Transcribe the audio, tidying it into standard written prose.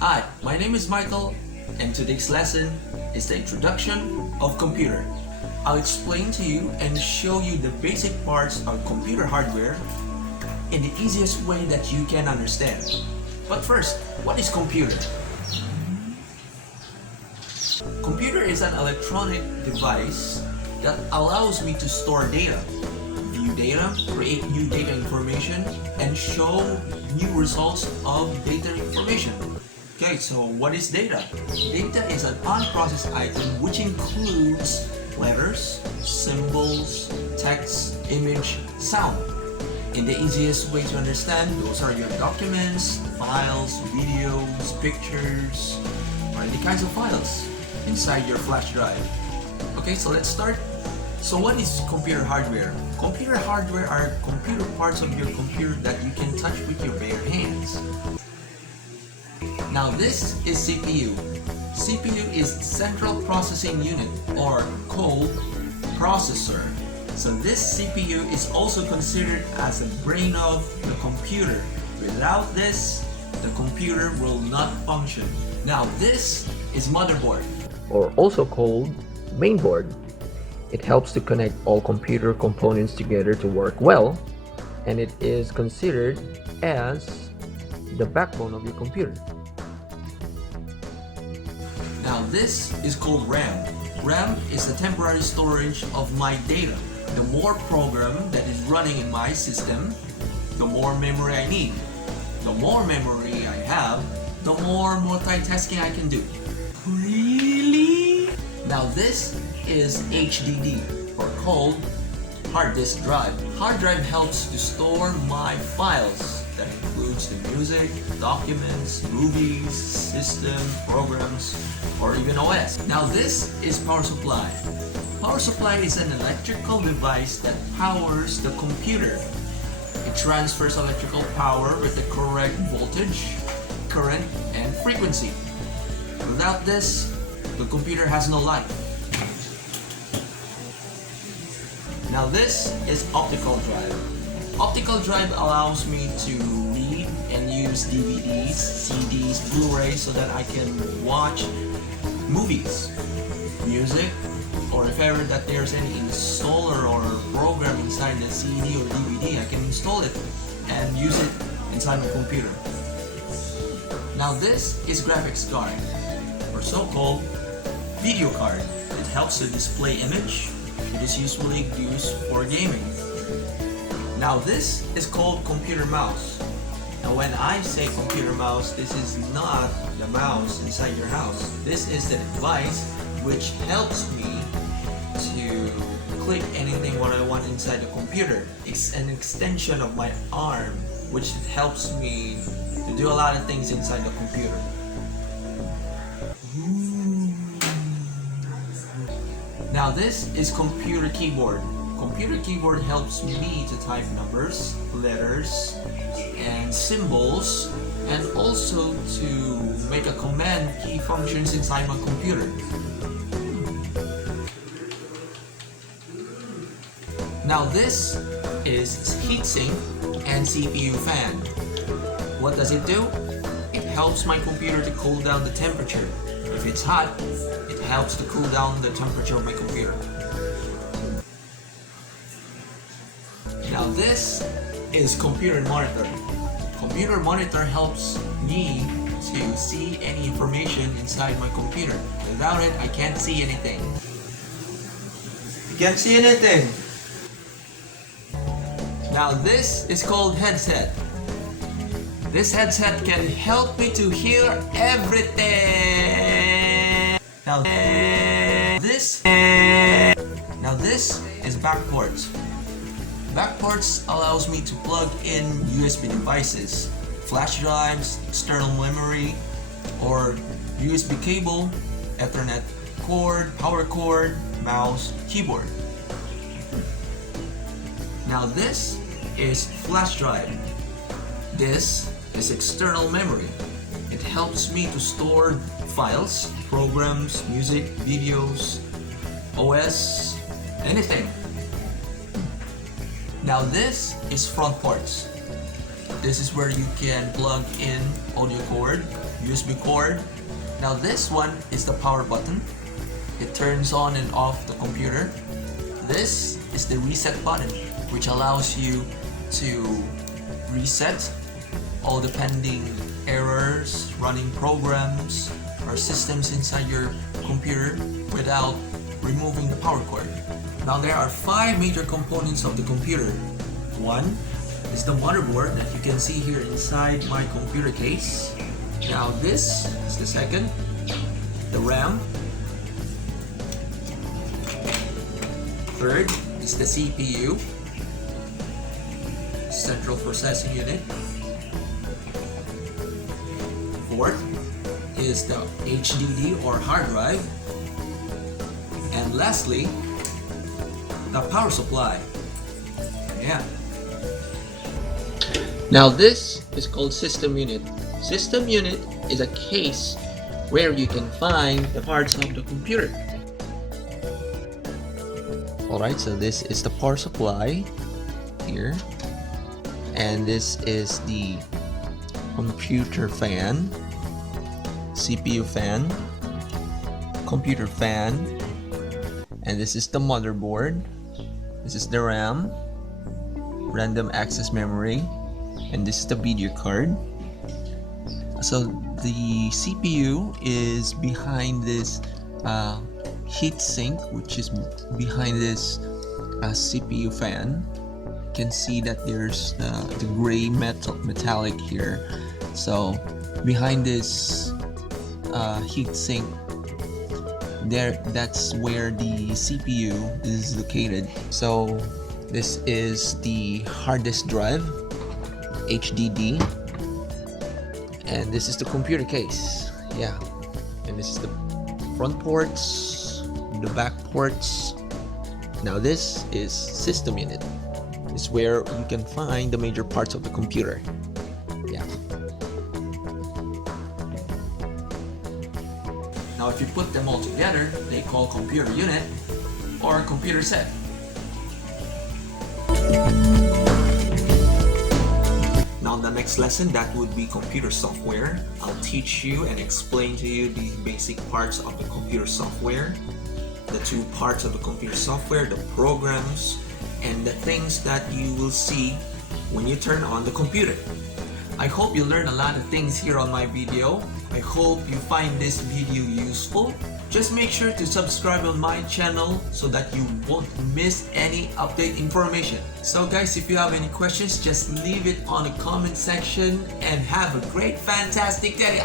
Hi, my name is Michael, and today's lesson is the introduction of computer. I'll explain to you and show you the basic parts of computer hardware in the easiest way that you can understand. But first, what is computer? Computer is an electronic device that allows me to store data, view data, create new data information, and show new results of data information. Okay, so what is data? Data is an unprocessed item which includes letters, symbols, text, image, sound. In the easiest way to understand, those are your documents, files, videos, pictures, or any kinds of files inside your flash drive. Okay, so let's start. So what is computer hardware? Computer hardware are computer parts of your computer that you can touch with your bare hands. Now this is CPU. CPU is Central Processing Unit or called processor. So this CPU is also considered as the brain of the computer. Without this, the computer will not function. Now this is motherboard, or also called mainboard. It helps to connect all computer components together to work well, and it is considered as the backbone of your computer. Now this is called RAM. RAM is the temporary storage of my data. The more program that is running in my system, the more memory I need. The more memory I have, the more multitasking I can do. Really? Now this is HDD, or called hard disk drive. Hard drive helps to store my files. That includes the music, documents, movies, system, programs, or even OS. Now this is power supply. Power supply is an electrical device that powers the computer. It transfers electrical power with the correct voltage, current, and frequency. Without this, the computer has no life. Now this is optical drive. Optical drive allows me to read and use DVDs, CDs, Blu-rays so that I can watch movies, music, or if ever that there's any installer or program inside the CD or DVD, I can install it and use it inside my computer. Now this is graphics card, or so-called video card. It helps to display image. It is usually used for gaming. Now this is called computer mouse. Now when I say computer mouse, this is not the mouse inside your house. This is the device which helps me to click anything what I want inside the computer. It's an extension of my arm which helps me to do a lot of things inside the computer. Now this is computer keyboard. Computer keyboard helps me to type numbers, letters, and symbols, and also to make a command key functions inside my computer. Now this is heatsink and CPU fan. What does it do? It helps my computer to cool down the temperature. If it's hot, it helps to cool down the temperature of my computer. Now this is computer monitor. Computer monitor helps me to see any information inside my computer. Without it, I can't see anything. You can't see anything. Now this is called headset. This headset can help me to hear everything. Now this is backports. Backports allows me to plug in USB devices, flash drives, external memory, or USB cable, Ethernet cord, power cord, mouse, keyboard. Now this is flash drive. This is external memory. It helps me to store files, programs, music, videos, OS, anything. Now this is front ports. This is where you can plug in audio cord, USB cord. Now this one is the power button. It turns on and off the computer. This is the reset button, which allows you to reset all the pending errors, running programs or systems inside your computer without removing the power cord. Now there are 5 major components of the computer. One is the motherboard that you can see here inside my computer case. Now this is the second, the RAM. Third is the CPU, Central Processing Unit. Fourth is the HDD or hard drive. And lastly, the power supply. Yeah. Now this is called system unit. System unit is a case where you can find the parts of the computer. Alright, so this is the power supply here. And this is the computer fan, CPU fan, computer fan, and this is the motherboard. This is the RAM, random access memory, and this is the video card. So the CPU is behind this heat sink, which is behind this CPU fan. You can see that there's the gray metallic here. So behind this heat sink, that's where the CPU is located. So this is the hard disk drive, HDD, and this is the computer case. Yeah, and this is the front ports, the back ports. Now this is system unit. It's where you can find the major parts of the computer. Yeah. Now if you put them all together, they call computer unit or computer set. Now in the next lesson, that would be computer software. I'll teach you and explain to you the basic parts of the computer software, the 2 parts of the computer software, the programs, and the things that you will see when you turn on the computer. I hope you learned a lot of things here on my video. I hope you find this video useful. Just make sure to subscribe on my channel so that you won't miss any update information. So guys, if you have any questions, just leave it on the comment section and have a great, fantastic day.